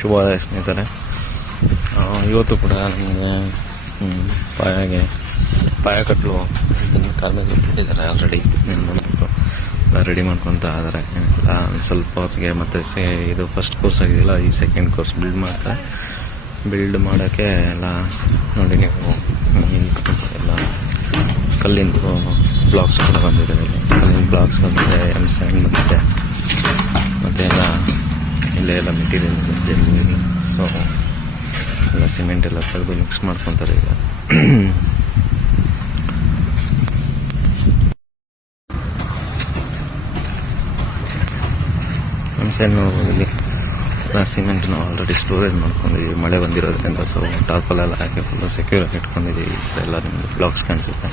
ಶುಭೋದಯ ಸ್ನೇಹಿತರೆ. ಇವತ್ತು ಕೂಡ ನಮಗೆ ಪಾಯ ಕಟ್ಟಲು ಕಾಲದಲ್ಲಿ ಬಿಟ್ಟಿದ್ದಾರೆ ಆಲ್ರೆಡಿ. ರೆಡಿ ಮಾಡ್ಕೊತ ಆದರೆ ಸ್ವಲ್ಪ ಹೊತ್ತಿಗೆ ಮತ್ತೆ ಇದು ಫಸ್ಟ್ ಕೋರ್ಸ್ ಆಗಿದೆಯಲ್ಲ, ಈ ಸೆಕೆಂಡ್ ಕೋರ್ಸ್ ಬಿಲ್ಡ್ ಮಾಡೋಕ್ಕೆ ಎಲ್ಲ ನೋಡಿ ನೀವು ಎಲ್ಲ ಕಲ್ಲಿಂದು ಬ್ಲಾಕ್ಸ್ ಕೂಡ ಬಂದಿದೆ. ಬ್ಲಾಕ್ಸ್ ಬಂದಿದೆ, ಎಮ್ ಸ್ಯಾಂಡ್ ಬಂದಿದೆ, ಮತ್ತು ಎಲ್ಲ ಇಲ್ಲೇ ಎಲ್ಲ ಮೆಟೀರಿಯಲ್ ಬಂದಿದೆ. ಸೊ ಎಲ್ಲ ಸಿಮೆಂಟ್ ಎಲ್ಲ ತೆಗೆದು ಮಿಕ್ಸ್ ಮಾಡ್ಕೊತಾರೆ ಈಗ. ಎಮ್ ಸ್ಯಾಂಡ್ ನೋಡ್ಬೋದು, ಇಲ್ಲಿ ಸಿಮೆಂಟ್ ನಾವು ಆಲ್ರೆಡಿ ಸ್ಟೋರೇಜ್ ಮಾಡ್ಕೊಂಡಿದ್ದೀವಿ ಮಳೆ ಬಂದಿರೋದ್ರಿಂದ. ಸೊ ಟಾರ್ಪಲ್ ಎಲ್ಲ ಹಾಕಿ ಫುಲ್ಲು ಸೆಕ್ಯೂರ್ ಆಗಿ ಇಟ್ಕೊಂಡಿದ್ದೀವಿ. ಎಲ್ಲ ನಿಮ್ಮದು ಬ್ಲಾಕ್ಸ್ ಕಾಣಿಸುತ್ತೆ.